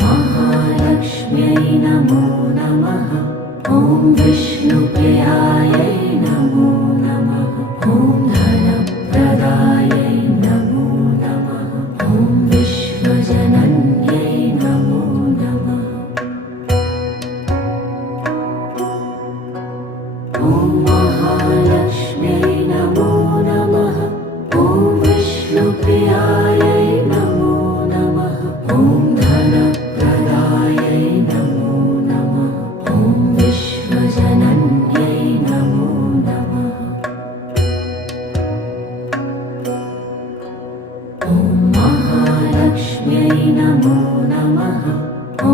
महालक्ष्म्यै नमो नमः। ॐ विष्णुप्रियायै नमो नमः। ॐ धनप्रदायै नमो नमः। ॐ विश्वजनन्यै नमो नमः। ॐ महालक्ष्म्यै नमो नमः। ॐ विष्णुप्रियायै नमो नमः। ॐ धनप्रदायै नमो नमः। ॐ विश्वजनन्यै नमो नमः। ॐ महालक्ष्म्यै नमो नमः। ॐ